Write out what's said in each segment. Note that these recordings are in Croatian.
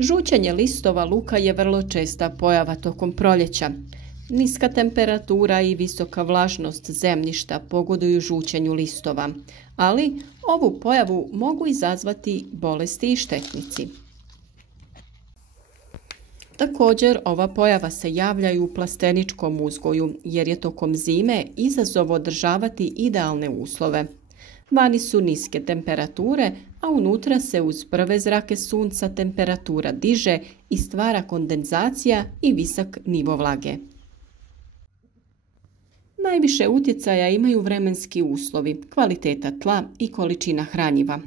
Žućenje listova luka je vrlo česta pojava tokom proljeća. Niska temperatura i visoka vlažnost zemljišta pogoduju žućenju listova, ali ovu pojavu mogu izazvati bolesti i štetnici. Također, ova pojava se javlja i u plasteničkom uzgoju, jer je tokom zime izazov održavati idealne uslove. Vani su niske temperature, a unutra se uz prve zrake sunca temperatura diže i stvara kondenzacija i visok nivo vlage. Najviše utjecaja imaju vremenski uslovi, kvaliteta tla i količina hranjiva.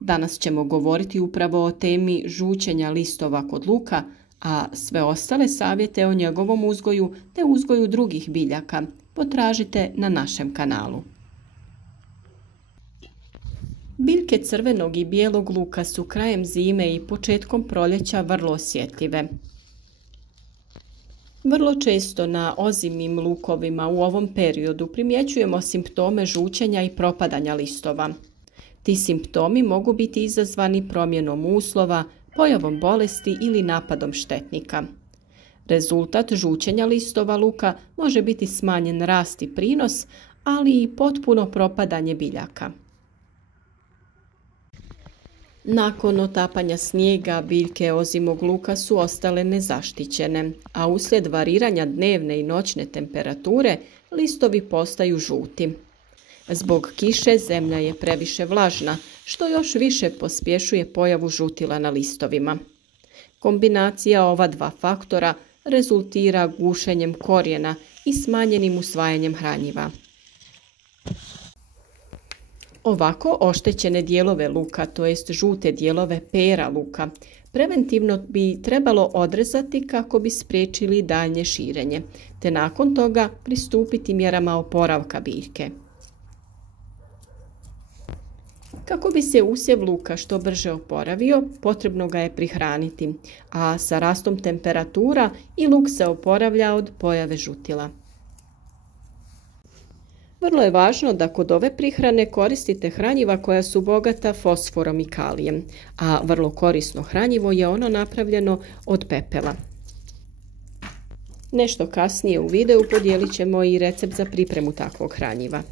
Danas ćemo govoriti upravo o temi žućenja listova kod luka, a sve ostale savjete o njegovom uzgoju te uzgoju drugih biljaka potražite na našem kanalu. Biljke crvenog i bijelog luka su krajem zime i početkom proljeća vrlo osjetljive. Vrlo često na ozimim lukovima u ovom periodu primjećujemo simptome žućenja i propadanja listova. Ti simptomi mogu biti izazvani promjenom uslova, pojavom bolesti ili napadom štetnika. Rezultat žućenja listova luka može biti smanjen rast i prinos, ali i potpuno propadanje biljaka. Nakon otapanja snijega, biljke ozimog luka su ostale nezaštićene, a uslijed variranja dnevne i noćne temperature listovi postaju žuti. Zbog kiše zemlja je previše vlažna, što još više pospješuje pojavu žutila na listovima. Kombinacija ova dva faktora rezultira gušenjem korijena i smanjenim usvajanjem hranjiva. Ovako oštećene dijelove luka, to jest žute dijelove pera luka, preventivno bi trebalo odrezati kako bi spriječili daljnje širenje, te nakon toga pristupiti mjerama oporavka biljke. Kako bi se usjev luka što brže oporavio, potrebno ga je prihraniti, a sa rastom temperatura i luk se oporavlja od pojave žutila. Vrlo je važno da kod ove prihrane koristite hranjiva koja su bogata fosforom i kalijem, a vrlo korisno hranjivo je ono napravljeno od pepela. Nešto kasnije u videu podijelit ćemo i recept za pripremu takvog hranjiva.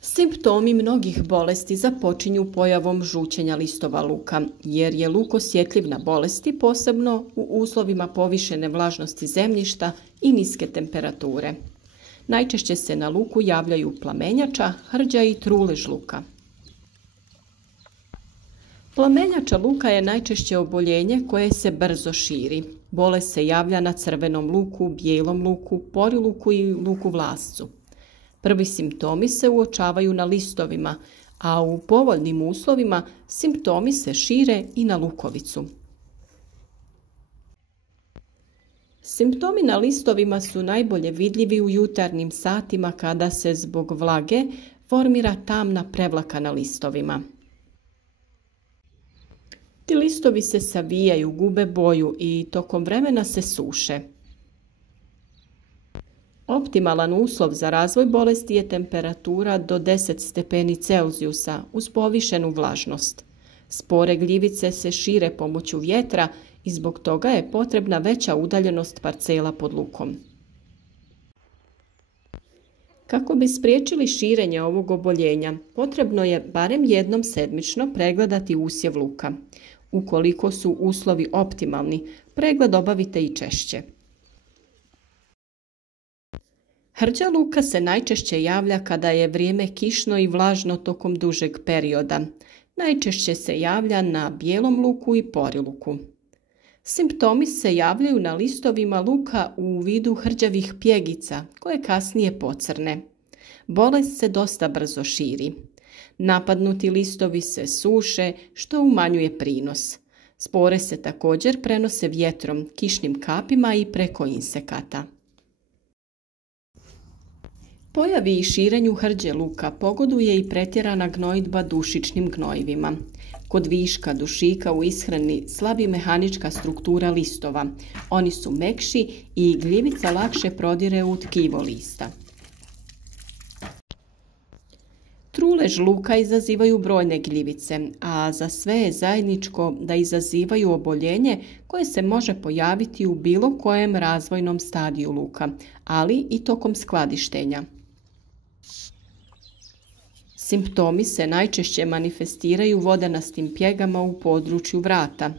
Simptomi mnogih bolesti započinju pojavom žućenja listova luka, jer je luk osjetljiv na bolesti, posebno u uslovima povišene vlažnosti zemljišta i niske temperature. Najčešće se na luku javljaju plamenjača, hrđa i trulež luka. Plamenjača luka je najčešće oboljenje koje se brzo širi. Bolest se javlja na crvenom luku, bijelom luku, poriluku i luku vlascu. Prvi simptomi se uočavaju na listovima, a u povoljnim uslovima simptomi se šire i na lukovicu. Simptomi na listovima su najbolje vidljivi u jutarnjim satima kada se zbog vlage formira tamna prevlaka na listovima. Ti listovi se savijaju, gube boju i tokom vremena se suše. Optimalan uslov za razvoj bolesti je temperatura do 10 stepeni Celzijusa uz povišenu vlažnost. Spore gljivice se šire pomoću vjetra i zbog toga je potrebna veća udaljenost parcela pod lukom. Kako bi spriječili širenje ovog oboljenja, potrebno je barem jednom sedmično pregledati usjev luka. Ukoliko su uslovi optimalni, pregled obavite i češće. Hrđa luka se najčešće javlja kada je vrijeme kišno i vlažno tokom dužeg perioda. Najčešće se javlja na bijelom luku i poriluku. Simptomi se javljaju na listovima luka u vidu hrđavih pjegica koje kasnije pocrne. Bolest se dosta brzo širi. Napadnuti listovi se suše što umanjuje prinos. Spore se također prenose vjetrom, kišnim kapima i preko insekata. Pojavi i širenju hrđe luka pogoduje i pretjerana gnojidba dušičnim gnojivima. Kod viška dušika u ishrani slabi mehanička struktura listova. Oni su mekši i gljivica lakše prodire u tkivo lista. Trule Trulež luka izazivaju brojne gljivice, a za sve je zajedničko da izazivaju oboljenje koje se može pojaviti u bilo kojem razvojnom stadiju luka, ali i tokom skladištenja. Simptomi se najčešće manifestiraju vodenastim pjegama u području vrata.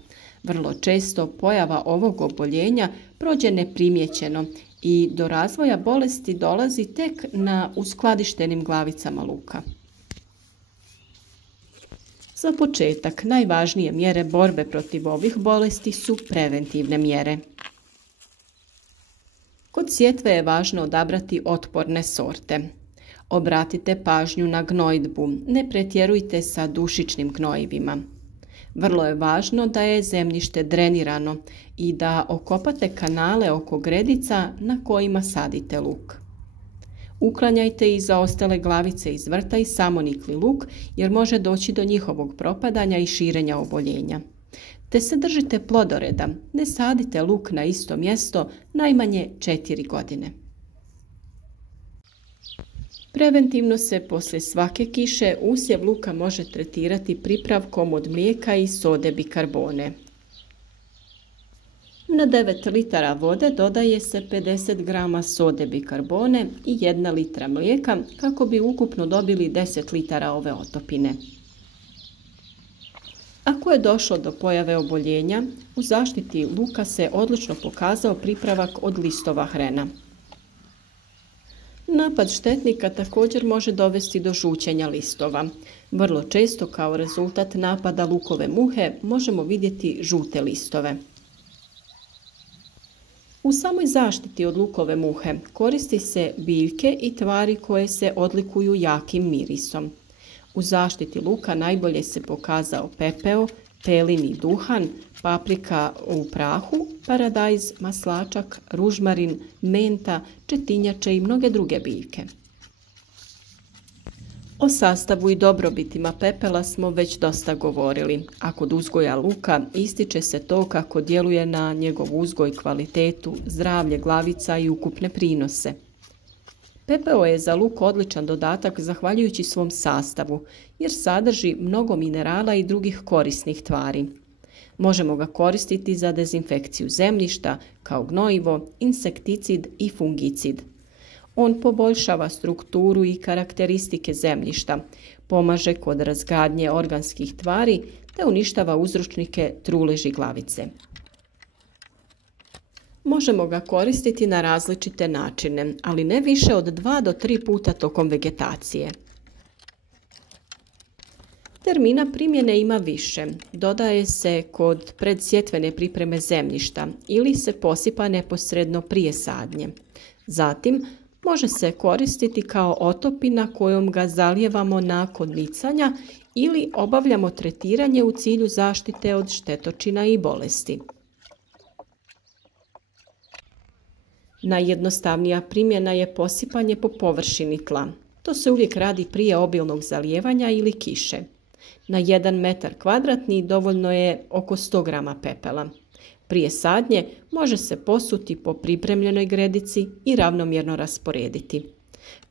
Vrlo često pojava ovog oboljenja prođe neprimjećeno i do razvoja bolesti dolazi tek na uskladištenim glavicama luka. Za početak, najvažnije mjere borbe protiv ovih bolesti su preventivne mjere. Kod sjetve je važno odabrati otporne sorte. Obratite pažnju na gnojidbu, ne pretjerujte sa dušičnim gnojivima. Vrlo je važno da je zemljište drenirano i da okopate kanale oko gredica na kojima sadite luk. Uklanjajte i zaostale glavice iz vrta i samonikli luk jer može doći do njihovog propadanja i širenja oboljenja. Te se držite plodoreda, ne sadite luk na isto mjesto najmanje 4 godine. Preventivno se poslije svake kiše usjev luka može tretirati pripravkom od mlijeka i sode bikarbone. Na 9 litara vode dodaje se 50 grama sode bikarbone i 1 litra mlijeka kako bi ukupno dobili 10 litara ove otopine. Ako je došlo do pojave oboljenja, u zaštiti luka se odlično pokazao pripravak od listova hrena. Napad štetnika također može dovesti do žućenja listova. Vrlo često kao rezultat napada lukove muhe možemo vidjeti žute listove. U samoj zaštiti od lukove muhe koristi se biljke i tvari koje se odlikuju jakim mirisom. U zaštiti luka najbolje se pokazao pepeo, pelin i duhan, paprika u prahu, paradajz, maslačak, ružmarin, menta, četinjače i mnoge druge biljke. O sastavu i dobrobitima pepela smo već dosta govorili, a kod uzgoja luka ističe se to kako djeluje na njegov uzgoj, kvalitetu, zdravlje glavica i ukupne prinose. Pepeo je za luk odličan dodatak zahvaljujući svom sastavu, jer sadrži mnogo minerala i drugih korisnih tvari. Možemo ga koristiti za dezinfekciju zemljišta, kao gnojivo, insekticid i fungicid. On poboljšava strukturu i karakteristike zemljišta, pomaže kod razgradnje organskih tvari te uništava uzročnike truleži glavice. Možemo ga koristiti na različite načine, ali ne više od 2 do 3 puta tokom vegetacije. Termina primjene ima više. Dodaje se kod predsjetvene pripreme zemljišta ili se posipa neposredno prije sadnje. Zatim, može se koristiti kao otopina kojom ga zalijevamo nakon nicanja ili obavljamo tretiranje u cilju zaštite od štetočina i bolesti. Najjednostavnija primjena je posipanje po površini tla. To se uvijek radi prije obilnog zalijevanja ili kiše. Na 1 metar kvadratni dovoljno je oko 100 grama pepela. Prije sadnje može se posuti po pripremljenoj gredici i ravnomjerno rasporediti.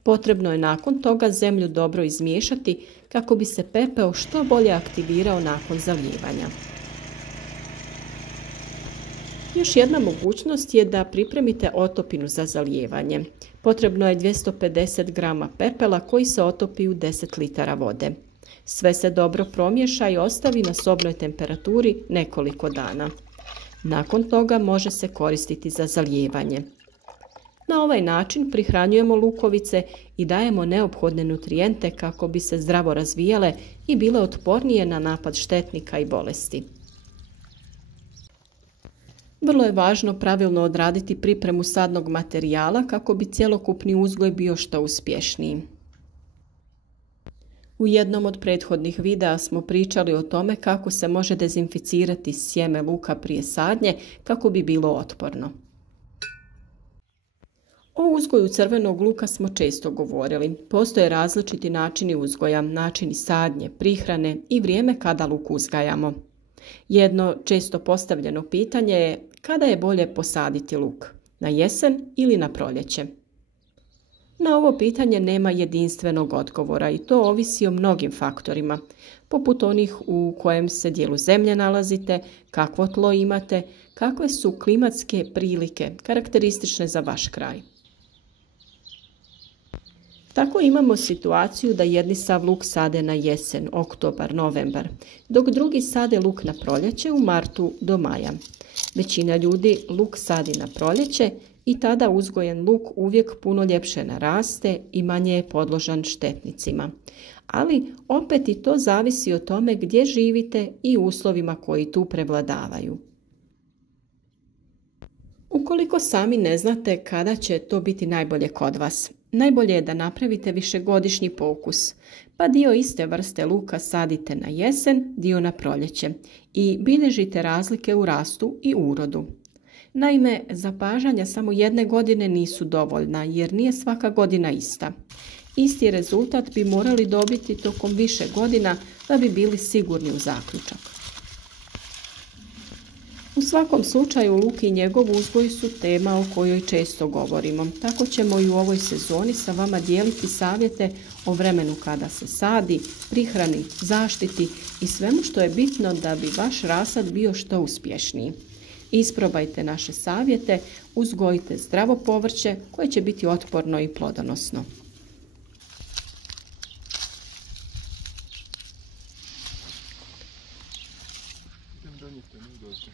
Potrebno je nakon toga zemlju dobro izmiješati kako bi se pepeo što bolje aktivirao nakon zalijevanja. Još jedna mogućnost je da pripremite otopinu za zalijevanje. Potrebno je 250 grama pepela koji se otopi u 10 litara vode. Sve se dobro promiješa i ostavi na sobnoj temperaturi nekoliko dana. Nakon toga može se koristiti za zalijevanje. Na ovaj način prihranjujemo lukovice i dajemo neophodne nutrijente kako bi se zdravo razvijale i bile otpornije na napad štetnika i bolesti. Vrlo je važno pravilno odraditi pripremu sadnog materijala kako bi cjelokupni uzgoj bio što uspješniji. U jednom od prethodnih videa smo pričali o tome kako se može dezinficirati sjeme luka prije sadnje kako bi bilo otporno. O uzgoju crvenog luka smo često govorili. Postoje različiti načini uzgoja, načini sadnje, prihrane i vrijeme kada luk uzgajamo. Jedno često postavljeno pitanje je kada je bolje posaditi luk, na jesen ili na proljeće. Na ovo pitanje nema jedinstvenog odgovora i to ovisi o mnogim faktorima, poput onih u kojem se dijelu zemlje nalazite, kakvo tlo imate, kakve su klimatske prilike karakteristične za vaš kraj. Tako imamo situaciju da jedni sav luk sade na jesen, oktobar, novembar, dok drugi sade luk na proljeće u martu do maja. Većina ljudi luk sadi na proljeće i tada uzgojen luk uvijek puno ljepše naraste i manje je podložan štetnicima. Ali opet i to zavisi o tome gdje živite i uslovima koji tu prevladavaju. Ukoliko sami ne znate kada će to biti najbolje kod vas, najbolje je da napravite višegodišnji pokus, pa dio iste vrste luka sadite na jesen, dio na proljeće i bilježite razlike u rastu i urodu. Naime, zapažanja samo jedne godine nisu dovoljna jer nije svaka godina ista. Isti rezultat bi morali dobiti tokom više godina da bi bili sigurni u zaključak. U svakom slučaju luk i njegov uzgoj su tema o kojoj često govorimo. Tako ćemo i u ovoj sezoni sa vama dijeliti savjete o vremenu kada se sadi, prihrani, zaštiti i svemu što je bitno da bi vaš rasad bio što uspješniji. Isprobajte naše savjete, uzgojite zdravo povrće koje će biti otporno i plodonosno. Idem donijeti, ne dođe.